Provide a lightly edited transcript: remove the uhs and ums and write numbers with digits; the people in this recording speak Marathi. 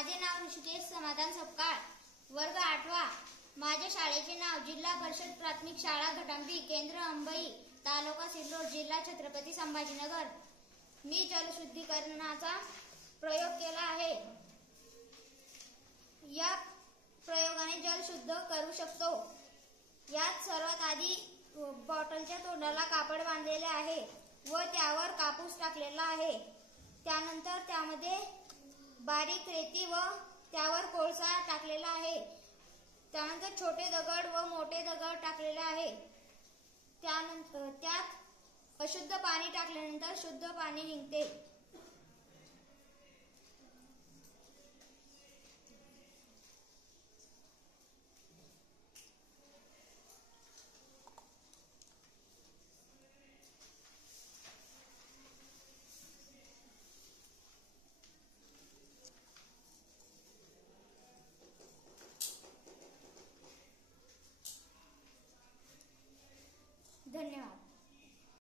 माझे नाव ऋषिकेश समाधान सपकाळ, वर्ग 8वा। माझ्या शाळेचे नाव जिल्हा परिषद प्राथमिक शाळा घटांबी, केंद्र अंबई, तालुका सिल्लोड, जिल्हा छत्रपती संभाजीनगर। मी जलशुद्धीकरणाचा प्रयोग केला आहे। या प्रयोगाने जल शुद्ध करू शकतो। यात सर्वात आधी बॉटलच्या तोंडाला कापड बांधलेले आहे व त्यावर कापूस टाकलेला आहे। त्यानंतर त्यामध्ये बारीक रेती व त्यावर कोळसा टाकलेला आहे। त्यानंतर छोटे दगड व मोठे दगड टाकलेले आहे। त्यानंतर त्यात अशुद्ध पाणी टाकल्यानंतर शुद्ध पाणी निघते। धन्यवाद।